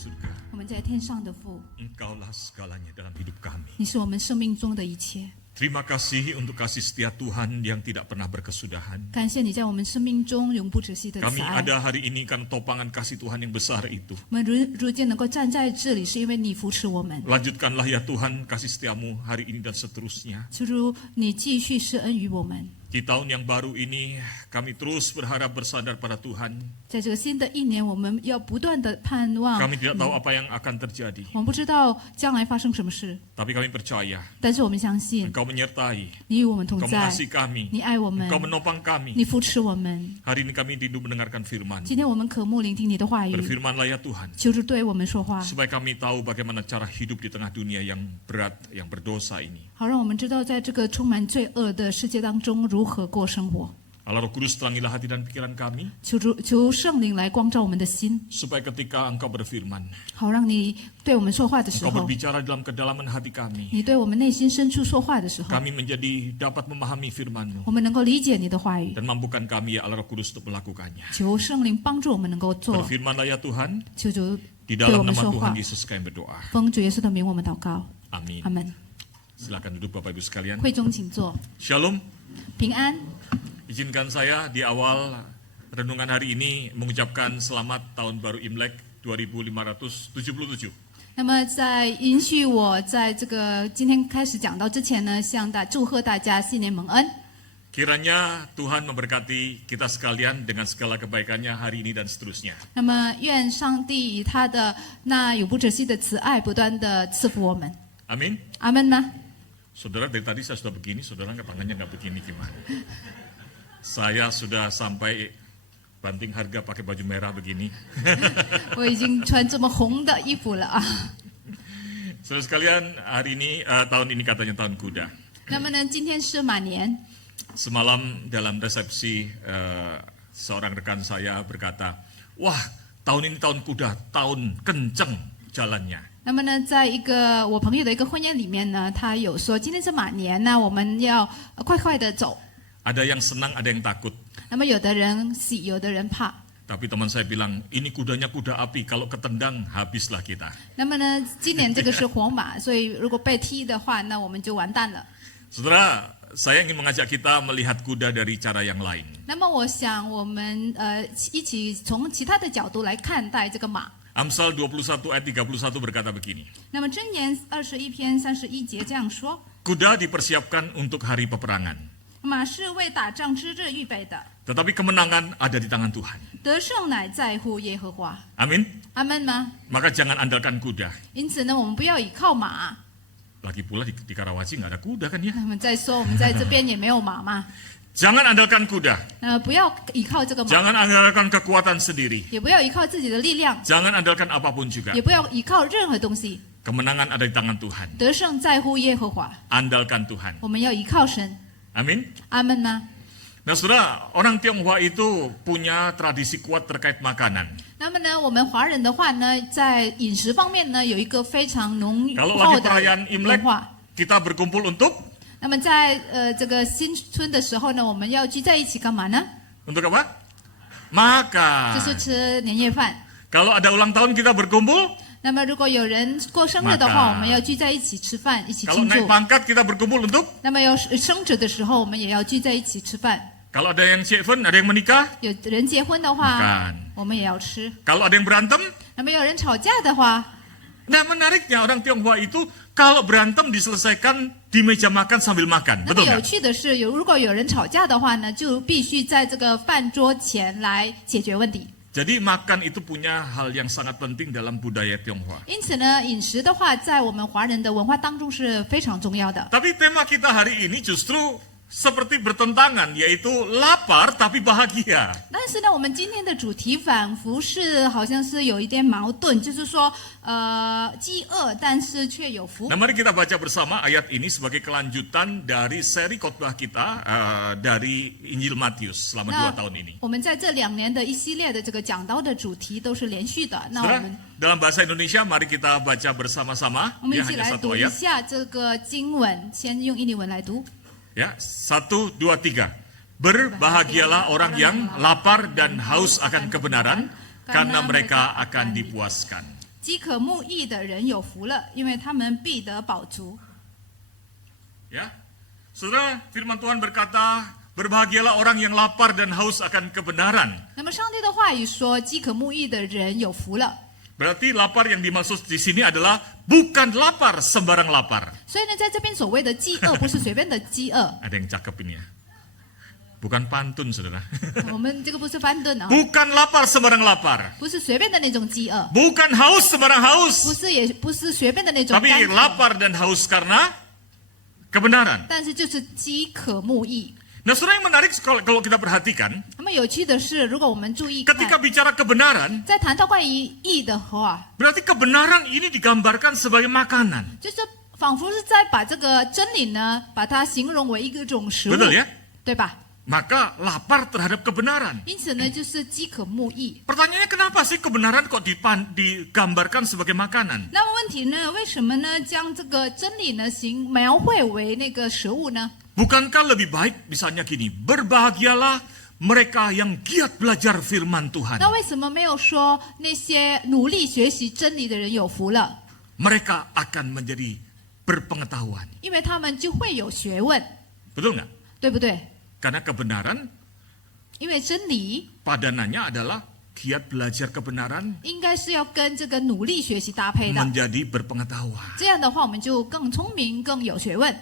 surga, 我们在天上的父， Engkaulah segalanya dalam hidup kami. 你是我们生命中的一切。 Terima kasih untuk kasih setia Tuhan yang tidak pernah berkesudahan. 感谢你在我们生命中永不止息的慈 Kami 爱。 ada hari ini karena topangan kasih Tuhan yang besar itu. 我们如今能够站在这里，是因为你扶持我们。 Lanjutkanlah ya Tuhan kasih setiamu hari ini dan seterusnya. 求主你继续施恩于我们。 Di tahun yang baru ini kami terus berharap bersandar pada Tuhan. 在这个新的一年，我们要不断的盼望。 Kami tidak tahu apa yang akan terjadi. 我们不知道将来发生什么事， Tapi kami percaya 但是我们相信 Engkau menyertai, 你与我们同 Engkau 在， mengasihi kami, 你爱我们， Engkau menopang kami. 你扶持我们。 Hari ini kami rindu mendengarkan firman. 今天我们渴慕聆听你的话语， Berfirmanlah ya Tuhan, 求主对我们说话， supaya kami tahu bagaimana cara hidup di tengah dunia yang berat, yang berdosa ini. 好让我们知道在这个充满罪恶的世界当中如何过生活。 Allah Roh Kudus terangilah hati dan pikiran kami, 求圣灵来光照我们的心， supaya ketika Engkau berfirman, 好让你对我们说话的时 Engkau 候， berbicara dalam kedalaman hati kami, 你对我们内心深处说话的时候， kami menjadi dapat memahami firman-Mu 我们能够理解你的话语。 dan mampukan kami ya Allah Roh Kudus untuk melakukannya. 求圣灵帮助我们能够做， Berfirmanlah ya Tuhan, 求主 di 对我 dalam 们 nama 说 Tuhan 话。 Yesus kami berdoa. 奉主耶稣的名，我们祷告， Amin. 阿门。 Silakan duduk Bapak Ibu sekalian. 会中请坐， Shalom. 平安。 Izinkan saya di awal renungan hari ini mengucapkan selamat tahun baru Imlek 2577. 那么，在允许我在这个今天开始讲到之前呢，祝贺大家新年蒙恩。 Kiranya Tuhan memberkati kita sekalian dengan segala kebaikannya hari ini dan seterusnya. 那么，愿上帝以他的那永不止息的慈爱，不断的赐福我们。 Amin. 阿门吗？ Saudara dari tadi saya sudah begini, saudara nggak tangannya nggak begini gimana? Saya sudah sampai banting harga pakai baju merah begini. 我已经穿这么红的衣服了啊。 Saudara sekalian, hari ini tahun ini katanya tahun kuda. 那么呢，今天是马年。 Semalam dalam resepsi seorang rekan saya berkata, wah tahun ini tahun kuda, tahun kenceng jalannya. 那么呢，在我朋友的一个婚宴里面呢，他有说今天是马年呢，我们要快快的走。 Ada yang senang, ada yang takut. 那么有的人喜，有的人怕。 Tapi teman saya bilang, ini kudanya kuda api, kalau ketendang habislah kita. 那么呢，今年这个是火马，所以如果被踢的话，那我们就完蛋了。 Saudara, saya ingin mengajak kita melihat kuda dari cara yang lain. 那么我想我们一起从其他的角度来看待这个马。 Amsal 21 ayat 31 berkata begini. 那么箴言21篇31节这样说： Kuda dipersiapkan untuk hari peperangan. 马是为打仗之日预备的， Tetapi kemenangan ada di tangan Tuhan. 得胜乃在乎耶和华。 Amin. 阿门吗？ Maka jangan andalkan kuda. 因此呢，我们不要倚靠马。 Lagi pula di Karawaci nggak ada kuda kan ya? 那么再说，我们在这边也没有马嘛， Jangan andalkan kuda. 不要倚靠这个马， Jangan andalkan kekuatan sendiri. 也不要依靠自己的力量， Jangan andalkan apapun juga. 也不要依靠任何东西。 Kemenangan ada di tangan Tuhan. 得胜在乎耶和华， Andalkan Tuhan. 我们要依靠神。 Amin. 阿门吗？ Nah saudara, orang Tionghoa itu punya tradisi kuat terkait makanan. 那么呢，我们华人的话呢，在饮食方面呢，有一个非常浓 Kalau 厚 lagi 的 perayaan 文 Imlek, 化。 kita berkumpul untuk 那么在这个新春的时候呢，我们要聚在一起干嘛呢？ untuk apa? Makan. 就是吃年夜饭。 Kalau ada ulang tahun kita berkumpul. 那么如果有人过生日的话， Makan. 我们要聚在一起吃饭，一起 Kalau 庆 naik 祝。 pangkat kita berkumpul untuk. 那么有生日的时候，我们也要聚在一起吃饭。 Kalau ada yang cekven, ada yang menikah. 有人结婚的话， Makan. 我们也要吃。 Kalau ada yang berantem. 那么有人吵架的话， Nah menariknya orang Tionghoa itu kalau berantem diselesaikan di meja makan sambil makan. 那么 Betul 有 nggak? 趣的是，如果有人吵架的话呢，就必须在这个饭桌前来解决问题。 Jadi makan itu punya hal yang sangat penting dalam budaya Tionghoa. 因此呢，饮食的话，在我们华人的文化当中是非常重要的。 Tapi tema kita hari ini justru seperti bertentangan, yaitu lapar tapi bahagia. 但是呢，我们今天的主题反复是好像是有一点矛盾，就是说，饥饿但是却有福。 Nah mari kita baca bersama ayat ini sebagai kelanjutan dari seri khotbah kita dari Injil Matius selama 2 tahun ini. 我们在这2年的一系列的这个讲道的主题都是连续的。那我 Saudara, 们 dalam bahasa Indonesia mari kita baca bersama-sama. 我们一 Ya, 起 hanya 来 satu 读一 ayat. 下这个经文，先用印尼文来读。 Ya, 1, 2, 3. Berbahagialah orang yang lapar dan haus akan kebenaran, karena mereka akan dipuaskan. 饥渴慕义的人有福了，因为他们必得饱足。 Ya, saudara, firman Tuhan berkata, berbahagialah orang yang lapar dan haus akan kebenaran. 那么上帝的话语说，饥渴慕义的人有福了。 Berarti lapar yang dimaksud di sini adalah bukan lapar sembarang lapar. 所以呢，在这边所谓的饥饿，不是随便的饥饿。 Ada yang cakep ini ya. Bukan pantun, saudara. 我们这个不是翻顿啊， Bukan lapar sembarang lapar. 不是随便的那种饥饿， Bukan haus sembarang 不 haus. 是也不是随便的那种 Tapi 干渴， lapar dan haus karena kebenaran. 但是就是饥渴慕义。 Nah, saudara, yang menarik kalau kita perhatikan, 那么有趣的是，如果我们注意看， ketika bicara kebenaran, 在谈到关于义的话， berarti kebenaran ini digambarkan sebagai makanan. 就是仿佛是在把这个真理呢，把它形容为一种食物， Betul ya? 对吧？ Maka lapar terhadap kebenaran. 因此呢，就是饥渴慕义。 Pertanyaannya kenapa sih kebenaran kok digambarkan sebagai makanan? 那么问题呢，为什么呢将这个真理呢描绘为那个食物呢？ Bukankah lebih baik misalnya gini, berbahagialah mereka yang giat belajar firman Tuhan. 那为什么没有说那些努力学习真理的人有福了？ Mereka akan menjadi berpengetahuan. 因为他们就会有学问， Betul nggak? 对不对？ Karena kebenaran 因为真理 padanannya adalah giat belajar kebenaran 应该是要跟这个努力学习搭配的。 menjadi berpengetahuan. 这样的话，我们就更聪明、更有学问。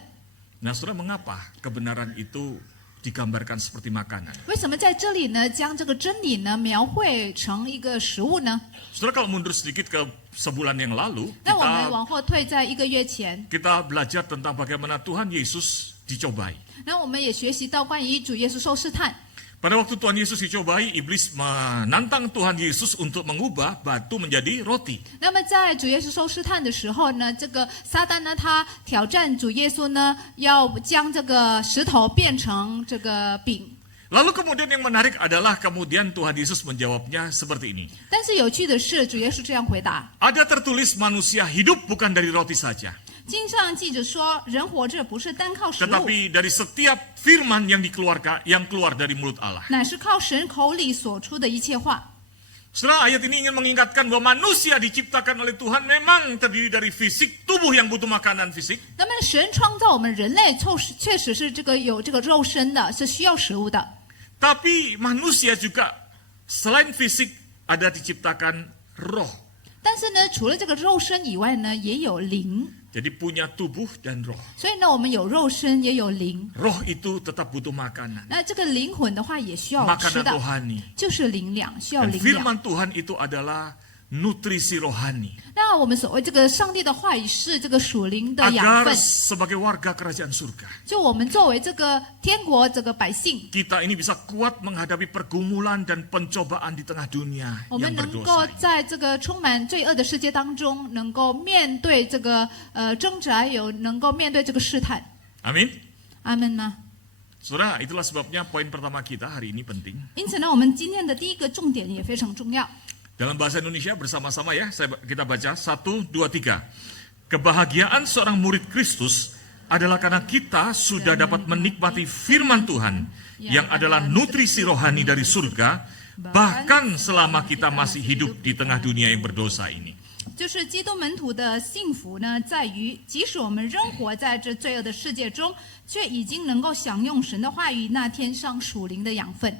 Nah, saudara, mengapa kebenaran itu digambarkan seperti makanan? 为什么在这里呢，将这个真理呢描绘成一个食物呢？ Saudara, kalau mundur sedikit ke sebulan yang lalu, 那我们往后退，在1个月前， kita belajar tentang bagaimana Tuhan Yesus dicobai. 那我们也学习到关于主耶稣受试探。 Pada waktu Tuhan Yesus dicobai, iblis menantang Tuhan Yesus untuk mengubah batu menjadi roti. 那么在主耶稣受试探的时候呢，这个撒旦呢，他挑战主耶稣呢，要将这个石头变成这个饼。 Lalu kemudian yang menarik adalah kemudian Tuhan Yesus menjawabnya seperti ini. 但是有趣的是，主耶稣这样回答： Ada tertulis manusia hidup bukan dari roti saja, 经上记着说，人活着不是单靠食物， tetapi dari setiap firman yang keluar dari mulut Allah. 乃是靠神口里所出的一切话。 Setelah ayat ini ingin mengingatkan bahwa manusia diciptakan oleh Tuhan memang terdiri dari fisik, tubuh yang butuh makanan fisik. 那么神创造我们人类，确实是有这个肉身的，是需要食物的。 Tapi manusia juga selain fisik ada diciptakan roh. 但是呢，除了这个肉身以外呢，也有灵。 Jadi punya tubuh dan roh. 所以呢，我们有肉身，也有灵。 Roh itu tetap butuh makanan. 那这个灵魂的话，也需要吃 Makanan 的， rohani. 就是灵粮，需要 Dan 灵粮。 firman Tuhan itu adalah nutrisi rohani. 那我们所谓这个上帝的话语是这个属灵的养 Agar 分， sebagai warga kerajaan surga, 就我们作为这个天国这个百姓， kita ini bisa kuat menghadapi pergumulan dan pencobaan di tengah dunia 我 yang 们能够 berdosa. 在这个充满罪恶的世界当中，能够面对这个挣扎，能够面对这个试探。 Amin. 阿门吗？ Saudara, itulah sebabnya poin pertama kita hari ini penting. 因此呢，我们今天的第一个重点也非常重要。 Dalam bahasa Indonesia bersama-sama ya, kita baca 1, 2, 3. Kebahagiaan seorang murid Kristus adalah karena kita sudah dapat menikmati firman Tuhan yang adalah nutrisi rohani dari surga, bahkan selama kita masih hidup di tengah dunia yang berdosa ini. 就是基督门徒的幸福呢，在于即使我们仍活在这罪恶的世界中，却已经能够享用神的话语那天上属灵的养分。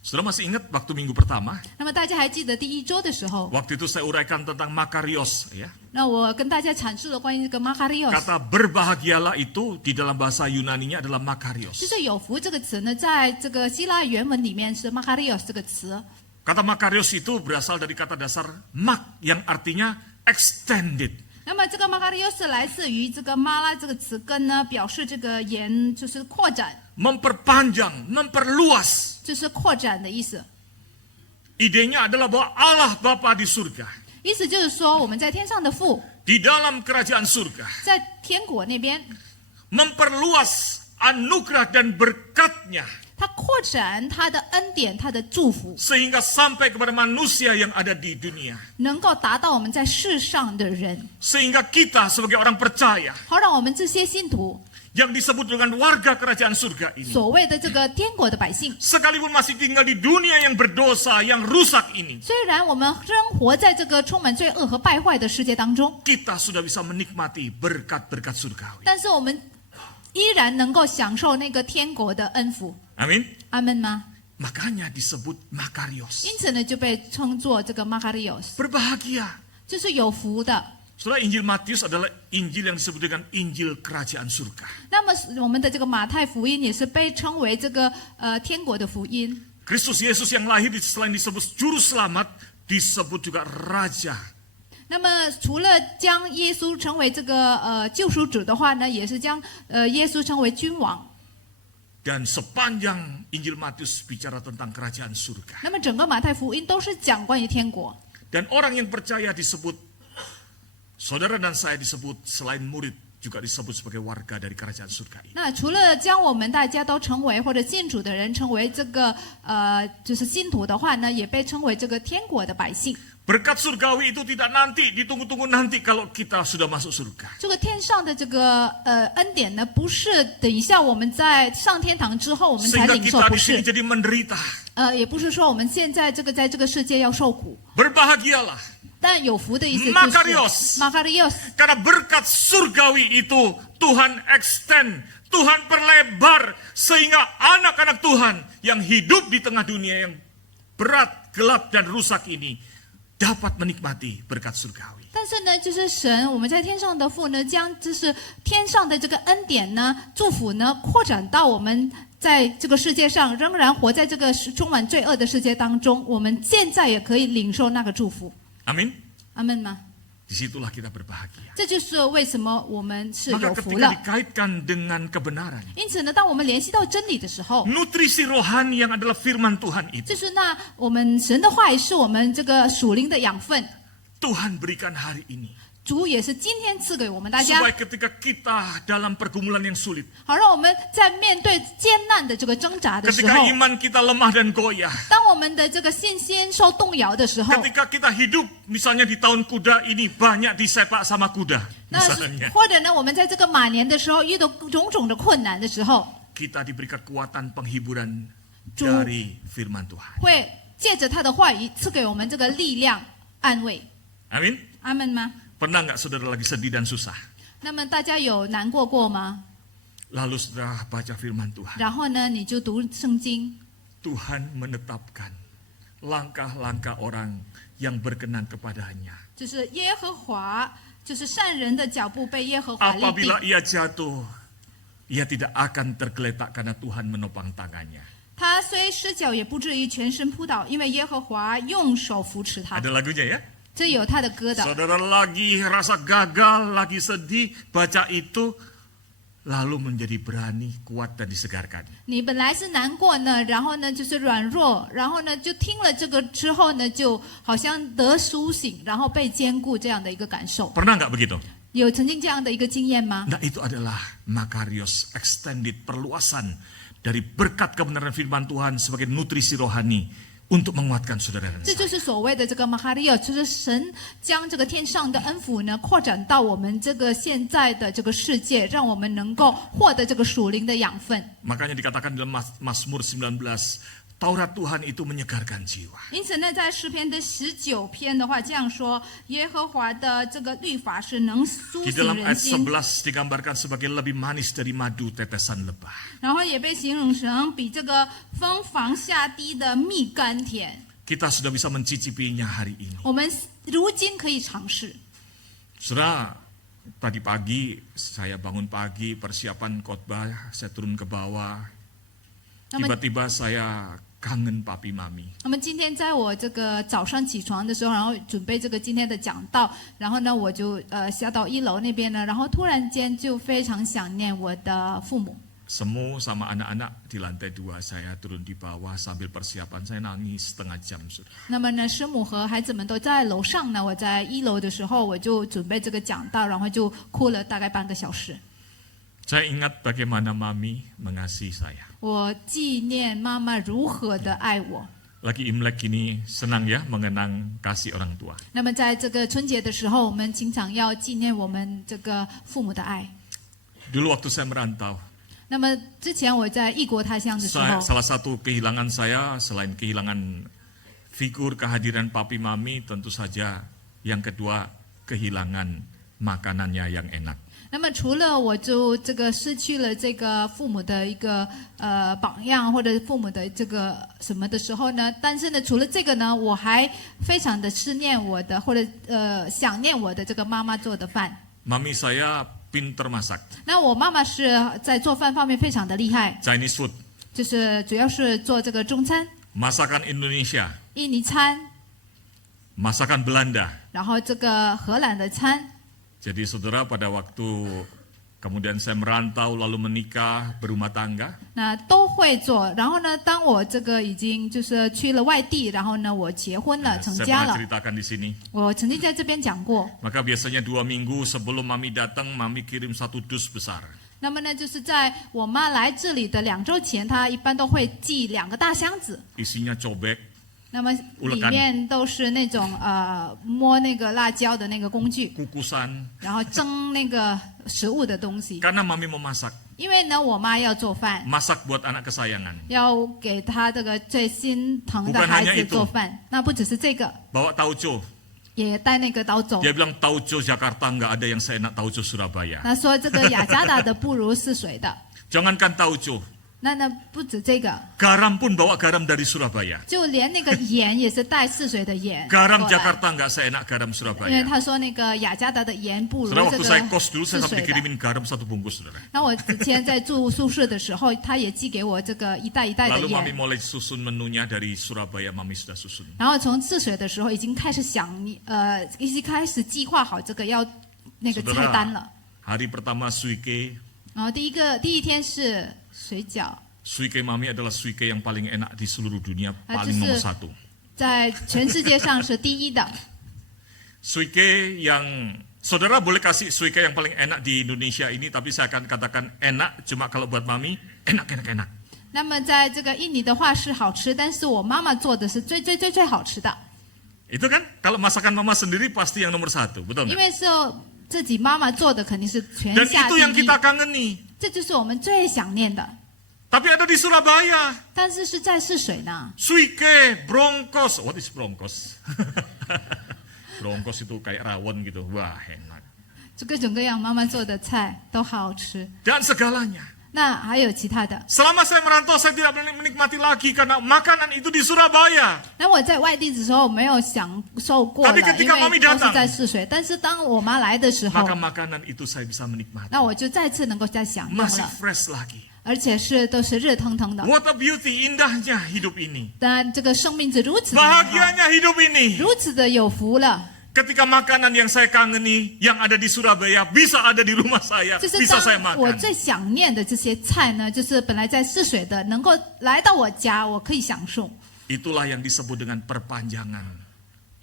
Saudara masih ingat waktu minggu pertama? 那么大家还记得第1周的时候， Waktu itu saya uraikan tentang makarios ya. 那我跟大家阐述了关于这个 makarios， Kata berbahagialah itu di dalam bahasa Yunaninya adalah makarios. 就是有福这个词呢，在这个希腊原文里面是 makarios 这个词。 Kata makarios itu berasal dari kata dasar mak yang artinya extended. 那么这个 makarios 来自于这个马拉这个词根呢，表示这个延就是扩展， Memperpanjang, memperluas. 就是扩展的意思。 Idenya adalah bahwa Allah Bapa di surga, 意思就是说，我们在天上的父， di dalam kerajaan surga, 在天国那边， memperluas anugerah dan berkat-Nya 他扩展他的恩典，他的祝福， sehingga sampai kepada manusia yang ada di dunia, 能够达到我们在世上的人， sehingga kita sebagai orang percaya 好让我们这些信徒， yang disebut dengan warga kerajaan surga ini, 所谓的这个天国的百姓， sekalipun masih tinggal di dunia yang berdosa, yang rusak ini, 虽然我们生活在这个充满罪恶和败坏的世界当中， kita sudah bisa menikmati berkat-berkat surgawi. 但是我们依然能够享受那个天国的恩福。 Amin. 阿门吗？ Makanya disebut Makarios. 因此呢，就被称作这个 Makarios， Berbahagia. 就是有福的。 Saudara, Injil Matius adalah Injil yang disebut dengan Injil Kerajaan Surga. 那么我们的这个马太福音也是被称为这个天国的福音。 Kristus Yesus yang lahir selain disebut Juru Selamat, disebut juga Raja. 那么除了将耶稣称为这个救赎主的话呢，也是将耶稣称为君王。 Dan sepanjang Injil Matius bicara tentang Kerajaan Surga. 那么整个马太福音都是讲关于天国。 Dan orang yang percaya disebut, saudara dan saya disebut selain murid, juga disebut sebagai warga dari Kerajaan Surga ini. 那除了将我们大家都成为或者信主的人成为这个就是信徒的话呢，也被称为这个天国的百姓。 Berkat surgawi itu tidak nanti, ditunggu-tunggu nanti kalau kita sudah masuk surga. 这个天上的这个恩典呢，不是等一下我们在上天堂之后我们才 Sehingga 领受， kita 不 di sini 是， jadi menderita. 也不是说我们现在这个在这个世界要受苦， Berbahagialah. 但有福的意思就是 Makarios. Makarios， Karena berkat surgawi itu Tuhan extend, Tuhan perlebar sehingga anak-anak Tuhan yang hidup di tengah dunia yang berat, gelap dan rusak ini dapat menikmati berkat surgawi. 但是呢，就是神我们在天上的父呢，将就是天上的这个恩典呢、祝福呢，扩展到我们在这个世界上仍然活在这个充满罪恶的世界当中，我们现在也可以领受那个祝福。 Amin. 阿门吗？ Disitulah kita berbahagia. 这就是为什么我们是 Maka 有福 ketika 了。 dikaitkan dengan kebenaran, 因此呢，当我们联系到真理的时候， nutrisi rohani yang adalah firman Tuhan itu, 就是那我们神的话语是我们这个属灵的养分， Tuhan berikan hari ini. 主也是今天赐给我们大家， Supaya ketika kita dalam pergumulan yang sulit, 好让我们在面对艰难的这个挣扎的时 ketika 候， iman kita lemah dan goyah, 当我们的这个信心受动摇的时候， ketika kita hidup misalnya di tahun kuda ini banyak disepak sama kuda, 那 misalnya, 或者呢，我们在这个马年的时候遇到种种的困难的时候， kita diberi kekuatan penghiburan Ju- dari firman Tuhan. 会借着他的话语赐给我们这个力量、安慰。 Amin. 阿门吗？ Pernah nggak saudara lagi sedih dan susah? 那么大家有难过吗？ Lalu saudara baca firman Tuhan. 然后呢，你就读圣经， Tuhan menetapkan langkah-langkah orang yang berkenan kepadanya. 就是耶和华，就是善人的脚步被耶和华立定。 Apabila ia jatuh, ia tidak akan tergeletak karena Tuhan menopang tangannya. 他虽失脚，也不至于全身扑倒，因为耶和华用手扶持他。 Ada lagunya ya? 这有他的歌的。 Saudara lagi rasa gagal, lagi sedih, baca itu, lalu menjadi berani, kuat dan disegarkan. 你本来是难过呢，然后呢就是软弱，然后呢就听了这个之后呢，就好像得苏醒，然后被坚固这样的一个感受。 Pernah nggak begitu? 有曾经这样的一个经验吗？ Nah itu adalah Makarios extended, perluasan dari berkat kebenaran firman Tuhan sebagai nutrisi rohani untuk menguatkan saudara dan 这 saya. 就是所谓的这个马哈利亚，就是神将这个天上的恩福呢扩展到我们这个现在的这个世界，让我们能够获得这个属灵的养分。 Makanya dikatakan dalam Mazmur 19, Taurat Tuhan itu menyegarkan jiwa. 因此呢，在诗篇的19篇的话这样说，耶和华的这个律法是能苏 Di 醒 dalam 人 ayat 心， 11 digambarkan sebagai lebih manis dari madu tetesan lebah. 然后也被形容成比这个蜂房下滴的蜜甘甜。 Kita sudah bisa mencicipinya hari ini. 我们如今可以尝试。 Saudara, tadi pagi saya bangun pagi, persiapan khotbah, saya turun ke bawah. 那么 Tiba-tiba saya kangen papi mami. 那么今天在我这个早上起床的时候，然后准备这个今天的讲道，然后呢我就下到1楼那边呢，然后突然间就非常想念我的父母。 Semu sama anak-anak di lantai 2, saya turun di bawah sambil persiapan, saya nangis setengah jam. Saudara. 那么呢，师母和孩子们都在楼上呢，我在1楼的时候，我就准备这个讲道，然后就哭了大概半个小时。Saya ingat bagaimana mami mengasihi saya. 我纪念妈妈如何的爱我。 Lagi Imlek ini senang ya mengenang kasih orang tua. 那么在这个春节的时候，我们经常要纪念我们这个父母的爱。 Dulu waktu saya merantau, 那么之前我在异国他乡的时候， salah satu kehilangan saya selain kehilangan figur kehadiran papi mami, tentu saja yang kedua kehilangan makanannya yang enak. 那么除了我就这个失去了这个父母的一个榜样或者父母的这个什么的时候呢，但是呢除了这个呢，我还非常的思念我的或者想念我的这个妈妈做的饭。 Mami saya pinter masak, 那我妈妈是在做饭方面非常的厉害， Chinese food, 就是主要是做这个中餐、 masakan Indonesia, 印尼餐， masakan Belanda. 然后这个荷兰的餐。 Jadi saudara pada waktu kemudian saya merantau lalu menikah berumah tangga, 那都会做，然后呢，当我这个已经就是去了外地，然后呢，我结婚了，成 saya 家 pernah 了。 ceritakan di sini. 我曾经在这边讲过。 Maka biasanya 2 minggu sebelum mami datang, mami kirim 1 dus besar. 那么呢，就是在我妈来这里的2周前，她一般都会寄2个大箱子， Isinya cobek, 那么里面都是那种摸那个辣椒的那个工具， kukusan. 然后蒸那个食物的东西。 Karena mami mau masak, 因为呢，我妈要做饭， masak buat anak kesayangan. 要给她这个最心疼的 Bukan 孩 hanya 子 itu 做饭。那不只是这个， Bawa tauco. 也带那个刀走。 Dia bilang tauco Jakarta nggak ada yang seenak tauco Surabaya. 那说这个雅加达的不如泗水的。 Jangankan tauco, 那不止这个， garam pun bawa garam dari Surabaya. 就连那个盐也是带泗水的盐 Garam 过来。 Jakarta nggak seenak garam 因为 Surabaya. 他说那个雅加达的盐不如 Saudara 这 waktu 个 saya kos dulu saya 泗 sampai 水的。 dikirimin garam 1 bungkus, saudara. 那我之前在住宿舍的时候，他也寄给我这个一袋一袋的 Lalu mami 盐。 mulai susun menunya dari Surabaya, mami sudah susun. 然后从泗水的时候已经开始已经开始计划好这个要那个菜单了。 Hari pertama suike, 然后第一天是水饺， suike mami adalah suike yang paling enak di seluruh dunia, Ah, paling nomor itu- 1. 在全世界上是第一的。 Suike yang saudara boleh kasih suike yang paling enak di Indonesia ini, tapi saya akan katakan enak cuma kalau buat mami enak. 那么在这个印尼的话是好吃，但是我妈妈做的是最好吃的， Itu kan kalau masakan mama sendiri pasti yang nomor 1, betul 因 nggak? 为是自己妈妈做的肯定是全 Dan 下 itu 第 yang 一， kita kangeni. 这就是我们最想念的。 Tapi ada di Surabaya. 但是是在泗水呢， Suike, bronkos. What is bronkos? Bronkos itu kayak rawon gitu. Wah, enak. 就各种各样妈妈做的菜都好好吃。 Dan segalanya. 那还有其他的。 Selama saya merantau, saya tidak menikmati lagi karena makanan itu di Surabaya. 那我在外地的时候没有享受过了， Tapi 因 ketika 为 mami 都 datang 是在泗水。但是当我妈来的时候， Maka makanan itu saya bisa menikmati. 那我就再次能够再享用 Masih 了， fresh lagi. 而且都是热腾腾的。 What a beauty, indahnya hidup ini. 但这个生命是如此的美好， Bahagianya hidup ini. 如此的有福了。 Ketika makanan yang saya kangeni, yang ada di Surabaya, bisa ada di rumah saya, 就是 bisa saya 当我 makan. 最想念的这些菜呢，就是本来在泗水的，能够来到我家，我可以享受。 Itulah yang disebut dengan perpanjangan.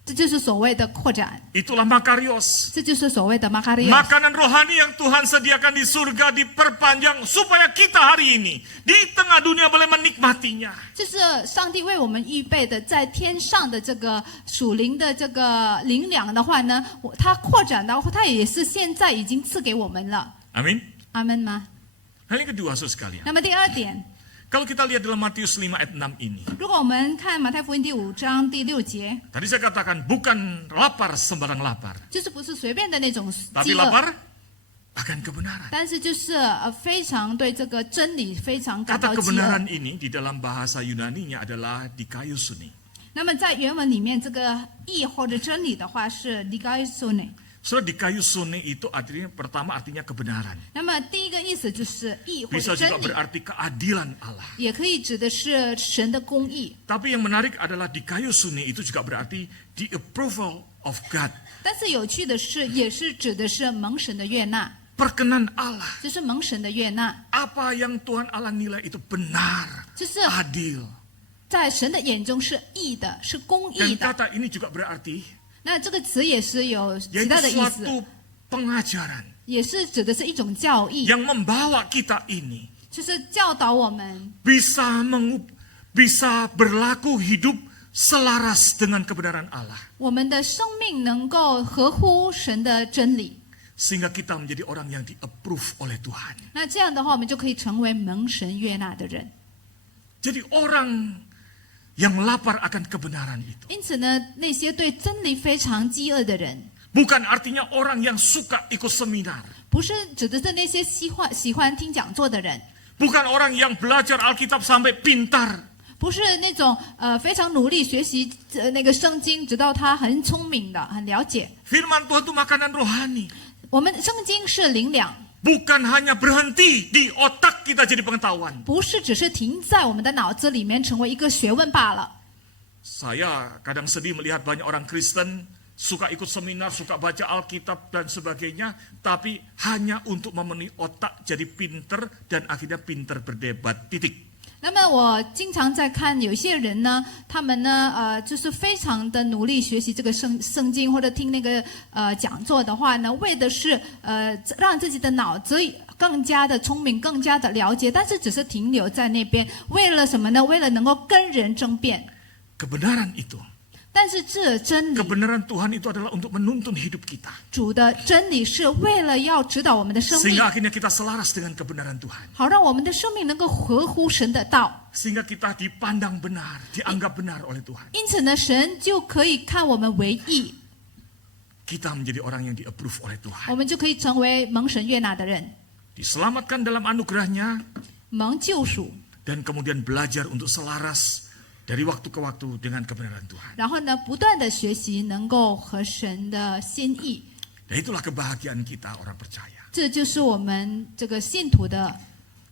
这就是所谓的扩展， Itulah makarios. 这就是所谓的马卡利亚。 Makanan rohani yang Tuhan sediakan di surga diperpanjang supaya kita hari ini di tengah dunia boleh menikmatinya. 这是上帝为我们预备的，在天上的这个属灵的这个灵粮的话呢，它扩展到，它也是现在已经赐给我们了。 Amin. 阿门吗？ Hal yang kedua, saudara sekalian. 那么第二点， Kalau kita lihat dalam Matius 5 ayat 6 ini. 如果我们看马太福音第5章第6节， Tadi saya katakan bukan lapar sembarang lapar. 就是不是随便的那种 Tapi 饥饿， lapar akan kebenaran. 但是就是非常对这个真理非常感 Kata 到饥饿。 kebenaran ini di dalam bahasa Yunani-nya adalah dikaiosune. 那么在原文里面，这个义或者真理的话是 dikaisone。 Saudara, dikaiosune itu artinya pertama artinya kebenaran. 那么第一个意思就是义或 Bisa 者真 juga 理， berarti keadilan Allah. 也可以指的是神的公义。 Tapi yang menarik adalah dikaiosune itu juga berarti the approval of God. 但是有趣的是，也是指的是蒙神的悦纳， Perkenan Allah. 就是蒙神的悦纳， Apa yang Tuhan Allah nilai itu benar, 就是 adil. 在神的眼中是义的，是公义 Dan 的。 kata ini juga berarti 那这个词也是有其 yaitu 他的意思， suatu pengajaran. 也是指的是一种教义， yang membawa kita ini 就是教导我们 bisa berlaku hidup selaras dengan kebenaran Allah. 我们的生命能够合乎神的真理。 Sehingga kita menjadi orang yang di-approve oleh Tuhan. 那这样的话，我们就可以成为蒙神悦纳的人。 Jadi orang yang lapar akan kebenaran itu. 因此呢，那些对真理非常饥饿的人， Bukan artinya orang yang suka ikut seminar. 不是指的是那些喜欢听讲座的人， Bukan orang yang belajar Alkitab sampai pintar. 不是那种非常努力学习那个圣经，直到他很聪明的、很了解。 Firman Tuhan itu makanan rohani. 我们圣经是灵粮， Bukan hanya berhenti di otak kita jadi pengetahuan. 不是只是停在我们的脑子里面成为一个学问罢了。 Saya kadang sedih melihat banyak orang Kristen suka ikut seminar, suka baca Alkitab dan sebagainya, tapi hanya untuk memenuhi otak jadi pinter dan akhirnya pinter berdebat. Titik. 那么我经常在看有些人呢，他们呢就是非常的努力学习这个圣经或者听那个讲座的话呢，为的是让自己的脑子更加的聪明，更加的了解，但是只是停留在那边，为了什么呢？为了能够跟人争辩。 Kebenaran itu, 但是这真理， kebenaran Tuhan itu adalah untuk menuntun hidup kita. 主的真理是为了要指导我们的生命， Sehingga akhirnya kita selaras dengan kebenaran Tuhan. 好让我们的生命能够合乎神的道。 Sehingga kita dipandang benar, dianggap benar oleh Tuhan. 因此呢，神就可以看我们为义， Kita menjadi orang yang di-approve oleh Tuhan. 我们就可以成为蒙神悦纳的人， Diselamatkan dalam anugerahnya 蒙救赎。 dan kemudian belajar untuk selaras dari waktu ke waktu dengan kebenaran Tuhan. 然后呢，不断的学习，能够合神的心意， Dan itulah kebahagiaan kita orang percaya. 这就是我们这个信徒的，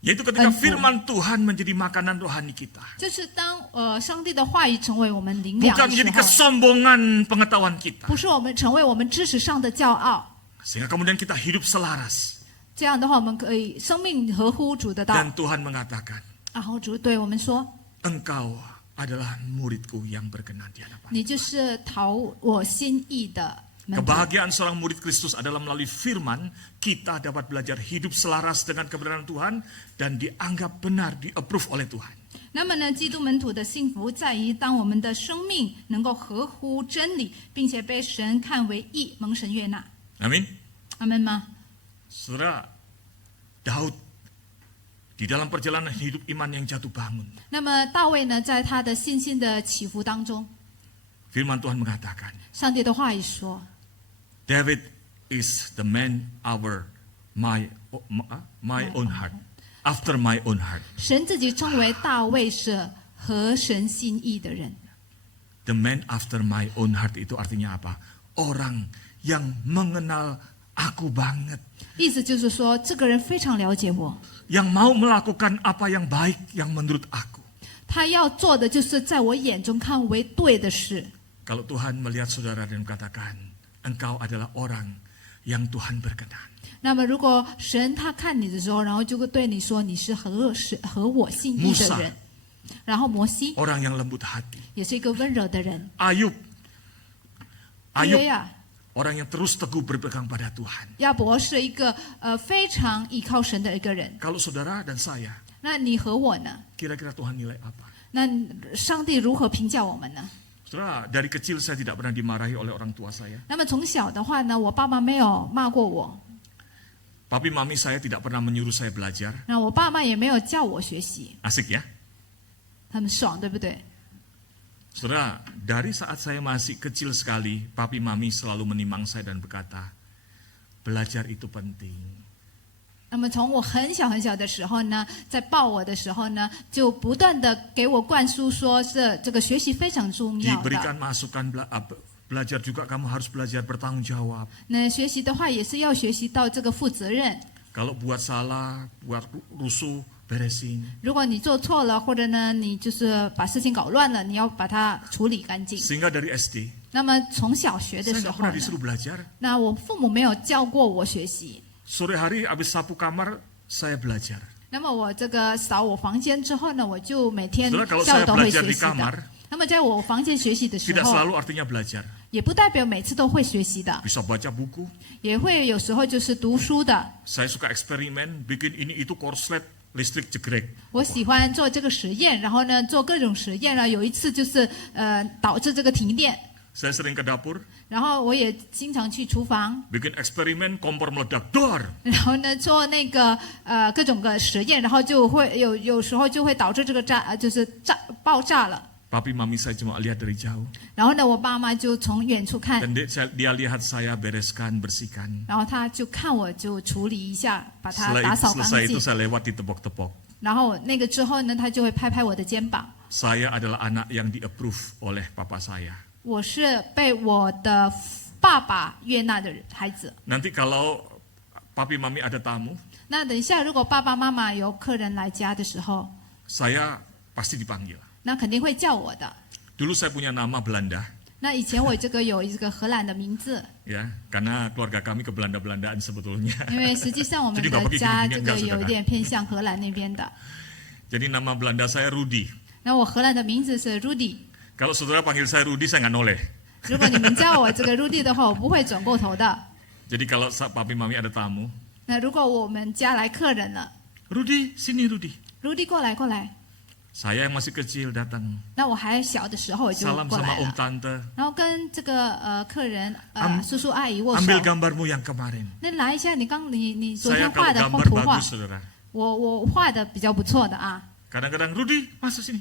Yaitu ketika firman Tuhan menjadi makanan rohani kita. 就是当上帝的话语成为我们灵粮 Bukan 的 menjadi 时候， kesombongan pengetahuan kita. 不是我们成为我们知识上的骄傲。 Sehingga kemudian kita hidup selaras. 这样的话，我们可以生命合乎主的道。 Dan Tuhan mengatakan, 然后主对我们说 engkau adalah muridku yang berkenan di hadapan. 你就是讨我心意的门徒。 Kebahagiaan seorang murid Kristus adalah melalui firman, kita dapat belajar hidup selaras dengan kebenaran Tuhan dan dianggap benar, di-approve oleh Tuhan. 那么呢，基督门徒的幸福在于，当我们的生命能够合乎真理，并且被神看为义，蒙神悦纳。 Amin. 阿门吗？ Saudara, Daud di dalam perjalanan hidup iman yang jatuh bangun. 那么大卫呢，在他的信心的起伏当中， Firman Tuhan mengatakan, 上帝的话语说， David is the man my own heart, after my own heart. 神自己称为大卫是合神心意的人。 The man after my own heart itu artinya apa? Orang yang mengenal aku banget. 意思就是说，这个人非常了解我， Yang mau melakukan apa yang baik yang menurut aku. 他要做的就是在我眼中看为对的事。 Kalau Tuhan melihat saudara dan katakan, engkau adalah orang yang Tuhan berkenan. 那么，如果神他看你的时候，然后就会对你说你是合我心意的人。然后摩西 Orang yang lembut hati. 也是一个温柔的人。 Ayub 约呀， orang yang terus teguh berpegang pada Tuhan. 亚伯是一个非常依靠神的一个人。 Kalau saudara dan saya, 那你和我呢？ kira-kira Tuhan nilai apa? 那上帝如何评价我们呢？ Saudara, dari kecil saya tidak pernah dimarahi oleh orang tua saya. 那么从小的话呢，我爸妈没有骂过我， Papi mami saya tidak pernah menyuruh saya belajar. 那我爸妈也没有叫我学习， Asik ya? 很爽，对不对？ Saudara, dari saat saya masih kecil sekali, papi mami selalu menimang saya dan berkata, belajar itu penting. 那么从我很小很小的时候呢，在抱我的时候呢，就不断的给我灌输说是这个学习非常重要的。 Diberikan masukan belajar juga kamu harus belajar bertanggung jawab. 那学习的话也是要学习到这个负责任。 Kalau buat salah, buat rusuh, beresin. 如果你做错了，或者呢你就是把事情搞乱了，你要把它处理干净。 Sehingga dari SD, 那么从小学的 saya 时 nggak 候 pernah 呢， disuruh belajar. 那我父母没有教过我学习。 Sore hari habis sapu kamar, saya belajar. 那么我这个扫我房间之后呢，我就每天 Saudara, kalau 下午 saya 都会 belajar 学 di 习的。 kamar, 那么在我房间学习的时 Tidak 候， selalu artinya belajar. 也不代表每次都会学习的， Bisa baca buku. 也会有时候就是读书的。 Saya suka eksperimen, bikin ini itu korslet, listrik jegrek. 我喜欢做这个实验，然后呢做各种实验了。有一次就是导致这个停电， Saya sering ke dapur, 然后我也经常去厨房， bikin eksperimen, kompor meledak, dor. 然后呢做那个各种个实验，然后就会有时候就会导致这个爆炸了。 Papi mami saya cuma lihat dari jauh. 然后呢，我爸妈就从远处看， Dan dia lihat saya bereskan, bersihkan. 然后他就看我就处理一下，把它打扫干 Selesai 净 itu。saya lewat ditepok-tepok. 然后那个之后呢，他就会拍拍我的肩膀。 Saya adalah anak yang di-approve oleh papa saya. 我是被我的爸爸悦纳的孩子。 Nanti kalau papi mami ada tamu, 那等一下，如果爸爸妈妈有客人来家的时候， saya pasti dipanggil. 那肯定会叫我的。 Dulu saya punya nama Belanda, 那以前我这个有一个荷兰的名字， ya, karena keluarga kami ke Belanda-Belandaan sebetulnya. 因为实际上我们的家这个有一点偏向荷兰那边的。 Jadi nama Belanda saya Rudy. 那我荷兰的名字是 Rudy。 Kalau saudara panggil saya Rudy, saya nggak noleh. 如果你们叫我这个 Rudy 的话，我不会转过头的。 Jadi kalau papi mami ada tamu, 那如果我们家来客人了 Rudy, sini Rudy. ，Rudy 过来过来。 Saya yang masih kecil datang. 那我还小的时候我就 Salam 过 sama 来 om 了， tante. 然后跟这个客人Am- 叔叔阿姨握手。 Ambil gambarmu yang kemarin. 那拿一下你昨 Saya 天画 kalau 的 gambar 图画， bagus, saudara. 我画的比较不错的啊。 Kadang-kadang Rudy masuk sini.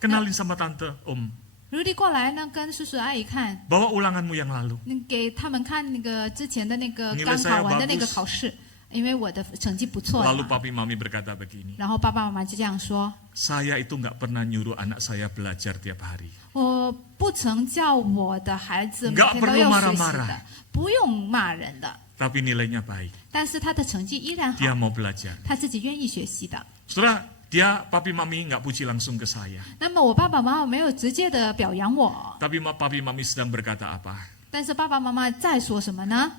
Kenalin sama tante, om. Rudy 过来呢，跟叔叔阿姨看， Bawa ulanganmu yang lalu. 你给他们看那个之前的那个 Nilai 刚 saya 考完的那个 bagus 考试，因为我的成绩不错的 Lalu 嘛。 papi mami berkata begini. 然后爸爸妈妈就这样说， Saya itu nggak pernah nyuruh anak saya belajar tiap hari. 我不曾叫我的孩子每 Nggak 天都 perlu 要学习 marah-marah 的，不用骂人的， Tapi nilainya baik. 但是他的成绩依然好， Dia mau belajar. 他自己愿意学习的。 Saudara, dia papi mami nggak puji langsung ke saya. 那么我爸爸妈妈没有直接的表扬我， Tapi papi mami sedang berkata apa? 但是爸爸妈妈在说什么呢？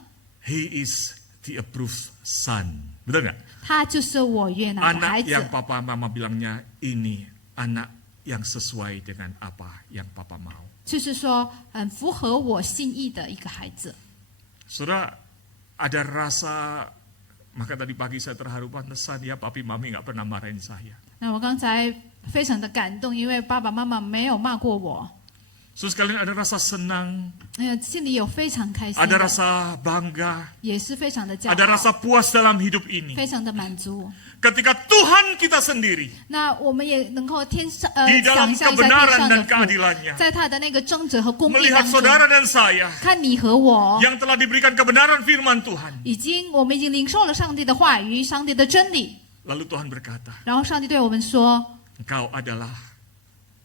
He is the approved son. Betul nggak? 他就是我悦纳的孩 Anak 子， yang papa mama bilangnya ini anak yang sesuai dengan apa yang papa mau. 就是说很符合我心意的一个孩子。 Saudara, ada rasa, maka tadi pagi saya terharu, pantesan ya papi mami nggak pernah marahin saya. 那我刚才非常的感动，因为爸爸妈妈没有骂过我， Terus kalian ada rasa senang, 心里有非常开心 ada 的， rasa bangga, 也是非常的骄 ada 傲， rasa puas dalam hidup ini. 非常的满足。 Ketika Tuhan kita sendiri 那我们也能够想 di 象 dalam 一下天 kebenaran 上 dan 的父， keadilannya 在他的那个正直和公义 melihat 当中， saudara dan saya 看你和我， yang telah diberikan kebenaran firman Tuhan. 我们已经领受了上帝的话语、上帝的真理， Lalu Tuhan berkata, 然后上帝对我们说 engkau adalah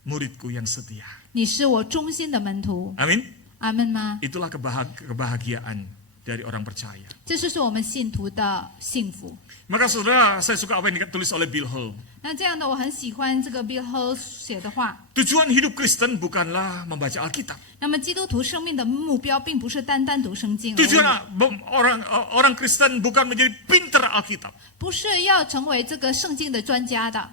muridku yang setia. 你是我忠心的门徒， Amin. 阿门吗？ Itulah kebahagiaan dari orang percaya. 这就是我们信徒的幸福。 Maka saudara, saya suka apa yang ditulis oleh Bill Hull. 那这样的，我很喜欢这个 Bill Hull 写的话。 Tujuan hidup Kristen bukanlah membaca Alkitab. 那么基督徒生命的目标，并不是单单读圣经而 Tujuan 已， orang Kristen bukan menjadi pinter Alkitab. 不是要成为这个圣经的专家的。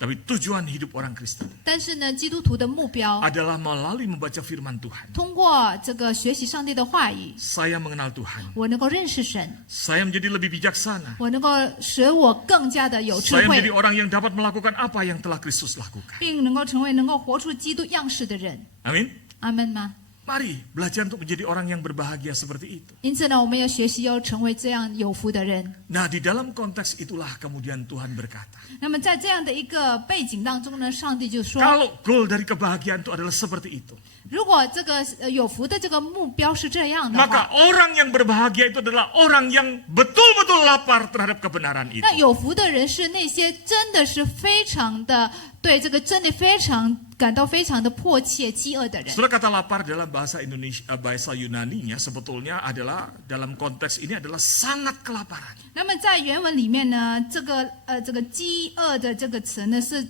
Tapi tujuan hidup orang Kristen 但是呢，基督徒的目标， adalah melalui membaca firman Tuhan. 通过这个学习上帝的话语， Saya mengenal Tuhan. 我能够认识神， Saya menjadi lebih bijaksana. 我能够使我更加的有智 Saya 慧 menjadi，orang yang dapat melakukan apa yang telah Kristus lakukan. 并能够成为能够活出基督样式的人。 Amin. 阿门吗？ Mari belajar untuk menjadi orang yang berbahagia seperti itu. 因此呢，我们要学习要成为这样有福的人。 Nah, di dalam konteks itulah kemudian Tuhan berkata, 那么在这样的一个背景当中呢，上帝就说， kalau goal dari kebahagiaan itu adalah seperti itu, 如果这个有福的这个目标是这样的话， maka orang yang berbahagia itu adalah orang yang betul-betul lapar terhadap kebenaran itu. 那有福的人是那些真的是非常的对这个真理非常感到非常的迫切、饥饿的人。 Saudara, kata lapar dalam bahasa Indonesia, bahasa Yunaninya sebetulnya adalah dalam konteks ini adalah sangat kelaparan. 那么在原文里面呢，这个饥饿的这个词呢是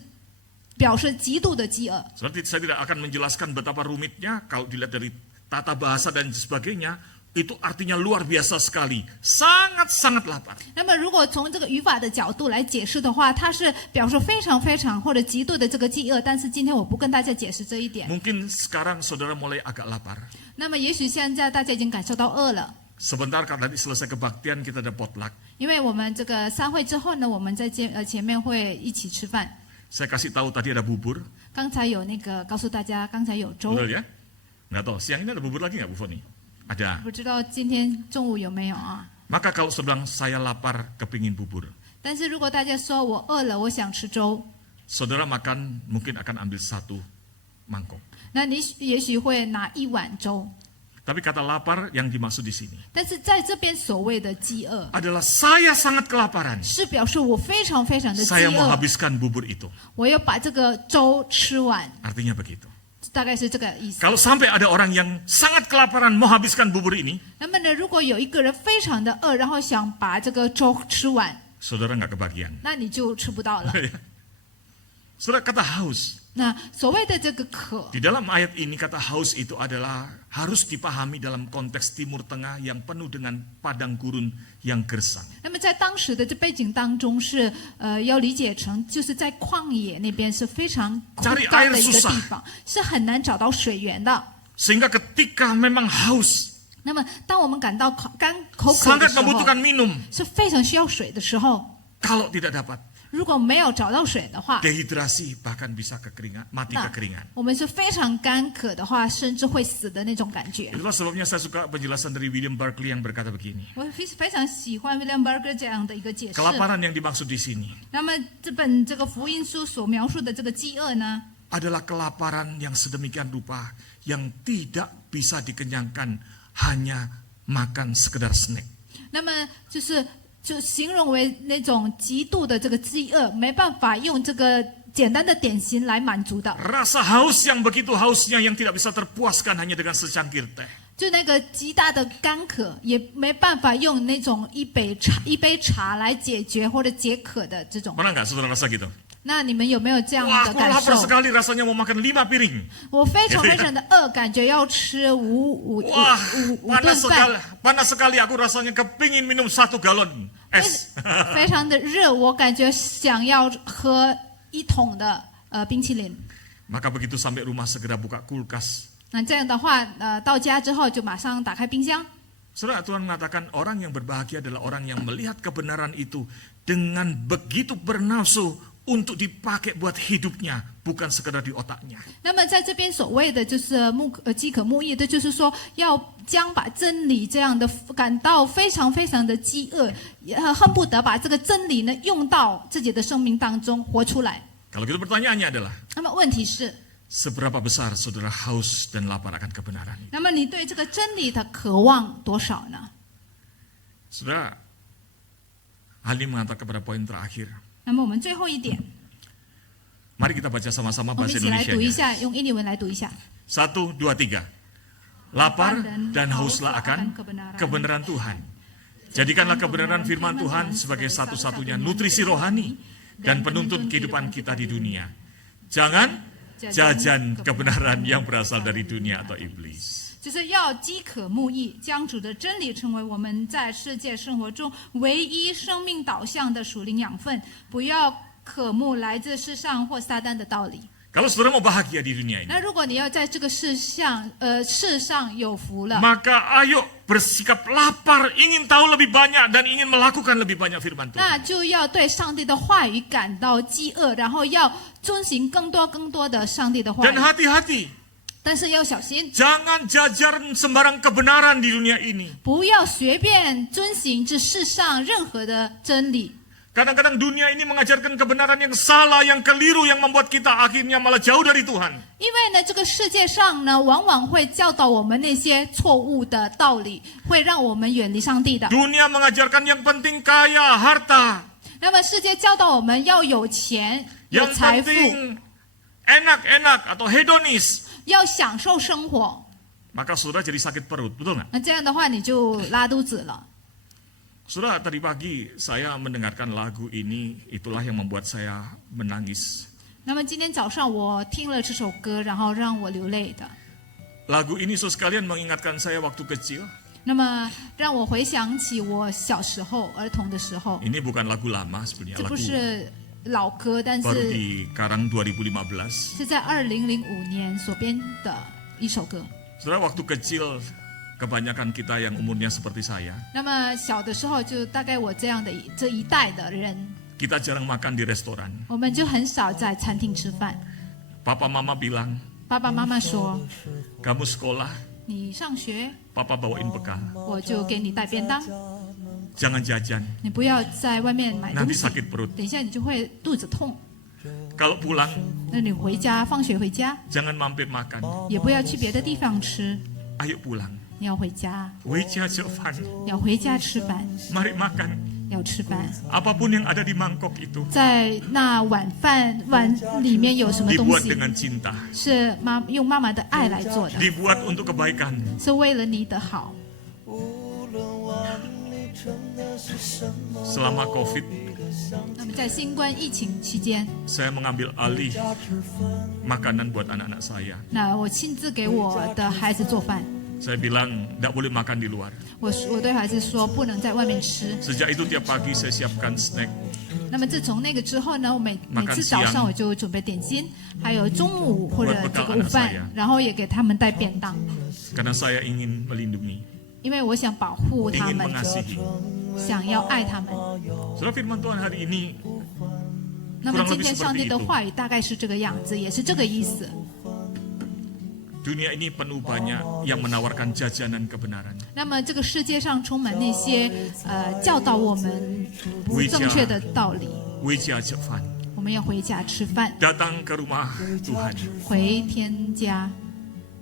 表示极度的饥饿。 Seperti saya tidak akan menjelaskan betapa rumitnya kalau dilihat dari tata bahasa dan sebagainya. itu artinya luar biasa sekali, sangat-sangat lapar. 那么，如果从这个语法的角度来解释的话，它是表示非常非常或者极度的这个饥饿。但是今天我不跟大家解释这一点。 Mungkin sekarang saudara mulai agak lapar. 那么，也许现在大家已经感受到饿了， Sebentar kalau nanti selesai kebaktian kita ada potluck. 因为我们这个散会之后呢，我们在前面会一起吃饭。 Saya kasih tahu tadi ada bubur, 刚才有那个告诉大家，刚才有粥， betul ya? Nggak tahu, siang ini ada bubur lagi nggak Bu Foni? Ada. 不知道今天中午有没有啊？ Maka kalau sedang saya lapar, kepingin bubur, 但是如果大家说我饿了，我想吃粥， saudara makan mungkin akan ambil 1 mangkok. 那你也许会拿一碗粥。 Tapi kata lapar yang dimaksud di sini 但是在这边所谓的饥饿， adalah saya sangat kelaparan. 是表示我非常非常的饥 Saya mau 饿， habiskan bubur itu. 我要把这个粥吃完， Artinya begitu. 大概是这个意思。 Kalau sampai ada orang yang sangat kelaparan mau habiskan bubur ini, 那么呢，如果有一个人非常的饿，然后想把这个粥吃完， saudara nggak kebagian. 那你就吃不到了。 Saudara kata haus. 那所谓的这个渴， Di dalam ayat ini kata haus itu adalah harus dipahami dalam konteks Timur Tengah yang penuh dengan padang gurun yang gersang. 那么在当时的这背景当中是要理解成就是在旷野那边是非常枯干的一个地方，是很难找到水源的。 Sehingga ketika memang haus, 那么当我们感到口渴的 sangat 时候， membutuhkan minum, 是非常需要水的时候， kalau tidak dapat, 如果没有找到水的话， dehidrasi bahkan bisa kekeringan, mati 那 kekeringan. 我们是非常干渴的话，甚至会死的那种感觉。 Itulah sebabnya saya suka penjelasan dari William Barclay yang berkata begini. 我非常喜欢 William Barker 这样的一个解释。 Kelaparan yang dimaksud di sini 那么这个福音书所描述的这个饥饿呢， adalah kelaparan yang sedemikian rupa yang tidak bisa dikenyangkan hanya makan sekedar snack. 那么就形容为那种极度的这个饥饿，没办法用这个简单的点心来满足的。 Rasa haus yang begitu hausnya yang tidak bisa terpuaskan hanya dengan secangkir teh. 就那个极大的干渴，也没办法用那种一杯茶来解决或者解渴的这种。 Pernah nggak saudara rasa gitu? 那你们有没有这样 Wah, 的 aku 感 lapar 受？ sekali rasanya mau makan 5 piring. 我非常非常的饿，感觉要吃五 Wah, 顿 panas sekali aku rasanya kepingin minum 1 galon es. 非常的热，我感觉想要喝1桶的冰淇淋。 Maka begitu sampai rumah segera buka kulkas. 那这样的话，到家之后就马上打开冰箱。 Saudara, Tuhan mengatakan orang yang berbahagia adalah orang yang melihat kebenaran itu dengan begitu bernafsu untuk dipakai buat hidupnya, bukan sekedar di otaknya. 那么在这边所谓的就是饥渴慕义的，就是说要将把真理这样的感到非常非常的饥饿，恨不得把这个真理呢用到自己的生命当中活出来。 Kalau gitu pertanyaannya adalah, 那么问题是， seberapa besar saudara haus dan lapar akan kebenaran ini? 那么你对这个真理的渴望多少呢？ Saudara, Ali mengantar kepada poin terakhir. 那么我们最后一点， Mari kita baca sama-sama 我们 bahasa 一起来读一 Indonesia. 下，用印尼文来读一下。 1, 2, 3. Lapar dan hauslah akan kebenaran Tuhan. Jadikanlah kebenaran firman Tuhan sebagai satu-satunya nutrisi rohani dan penuntun kehidupan kita di dunia. Jangan jajan kebenaran yang berasal dari dunia atau iblis. 就是要饥渴慕义，将主的真理成为我们在世界生活中唯一生命导向的属灵养分，不要渴慕来自世上或撒旦的道理。 Kalau saudara mau bahagia di dunia ini, 那如果你要在这个世上有福了， maka ayo bersikap lapar, ingin tahu lebih banyak dan ingin melakukan lebih banyak firman Tuhan. 那就要对上帝的话语感到饥饿，然后要遵行更多的上帝的话 Dan 语。 hati-hati, 但是要小心， jangan jajar sembarang kebenaran di dunia ini. 不要随便遵行这世上任何的真理。 Kadang-kadang dunia ini mengajarkan kebenaran yang salah, yang keliru, yang membuat kita akhirnya malah jauh dari Tuhan. 因为呢，这个世界上呢，往往会教导我们那些错误的道理，会让我们远离上帝的。 Dunia mengajarkan yang penting kaya, harta. 那么世界教导我们要有钱、有 Yang 财富， penting enak-enak atau hedonis. 要享受生活。 Maka saudara jadi sakit perut, betul nggak? 那这样的话，你就拉肚子了。 Saudara, tadi pagi saya mendengarkan lagu ini, itulah yang membuat saya menangis. 那么今天早上我听了这首歌，然后让我流泪的。 Lagu ini saudara sekalian mengingatkan saya waktu kecil. 那么让我回想起我小时候儿童的时候， Ini bukan lagu lama 这 sebenarnya, 不 lagu 是老歌，但 baru 是 dikarang 2015. 是在2005年所编的一首歌。 Saudara, waktu kecil kebanyakan kita yang umurnya seperti saya, 那么小的时候，就大概我这样的这一代的人， kita jarang makan di restoran. 我们就很少在餐厅吃饭。 Papa mama bilang, 爸爸妈妈说 kamu sekolah, 你上学， papa bawain bekal. 我就给你带便当， Jangan jajan, 你不要在外面买东 nanti 西， sakit perut. 等一下你就会肚子痛。 Kalau pulang, 那你回家，放学回家， jangan mampir makan. 也不要去别的地方吃， Ayo pulang. 你要回家， Weja Jovan, 要回家吃饭， mari makan. 要吃饭。 Apapun yang ada di mangkok itu 在那碗里面有什么东 dibuat 西， dengan cinta, 是用妈妈的爱来做的， dibuat untuk kebaikan. 是为了你的好。 Selama COVID, 那么在新冠疫情期间， saya mengambil alih makanan buat anak-anak saya. 那我亲自给我的孩子做饭。 Saya bilang, tidak boleh makan di luar. 我对孩子说，不能在外面吃。 Sejak itu tiap pagi saya siapkan snack. 那么自从那个之后呢，我每 Makan 次早 siang 上我就准备点心，还有中午或者 Buat 这 bekal 个午 anak 饭 saya， 然后也给他们带便当， Karena saya ingin melindungi, 因为我想保护他 ingin 们， mengasihi. 想要爱他们。 Saudara, firman Tuhan hari ini 那么 kurang 今 lebih 天上帝 seperti 的 itu. 话语大概是这个样子，也是这个意思。 Dunia ini penuh banyak yang menawarkan jajanan kebenaran. 那么这个世界上充满那些教导我们不正确的道理， Weja Jovan, 我们要回家吃饭， datang ke rumah Tuhan, 回天家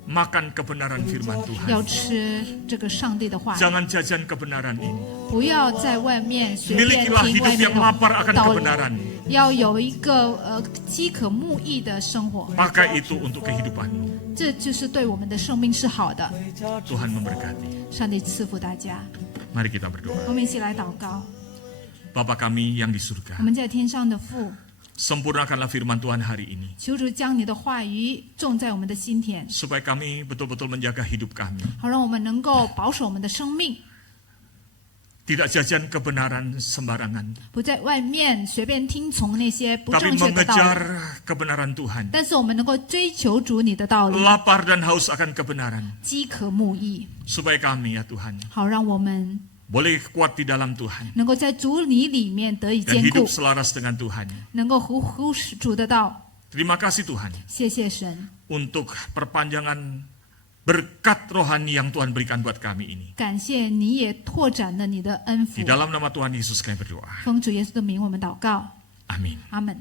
makan kebenaran firman 要 Tuhan. 吃这个上帝的话语， Jangan jajan kebenaran ini. 不要在外面随便 Milikilah 听 hidup 外面 yang lapar akan 的道理， kebenaran. 要有一个饥渴慕义的生活， Pakai itu untuk kehidupan. 这就是对我们的生命是好的。 Tuhan memberkati. 上帝赐福大家， Mari kita berdoa. 我们一起来祷告。 Bapa kami yang di 我 surga, 们在天上的父， sempurnakanlah firman Tuhan hari ini, 求主将你的话语种在我们的心田， supaya kami betul-betul menjaga hidup kami. 好让我们能够保守我们的生命， Tidak jajan kebenaran sembarangan, 不在外面随便听从那些不 tapi 正确的道 mengejar 理， kebenaran Tuhan. 但是我们能够追求主你的道理， Lapar dan haus akan kebenaran, 饥渴慕义， supaya kami ya Tuhan, 好让我们 boleh kuat di dalam Tuhan, 能够在主你里面得以 dan 坚 hidup 固， selaras dengan Tuhan. 能够呼使主的道。 Terima kasih Tuhan, 谢谢神， untuk perpanjangan berkat rohani yang Tuhan berikan buat kami ini. 感谢你也拓展了你的恩福 Di。dalam nama Tuhan Yesus kami berdoa. 奉主耶稣的名，我们祷告， Amin. 阿门。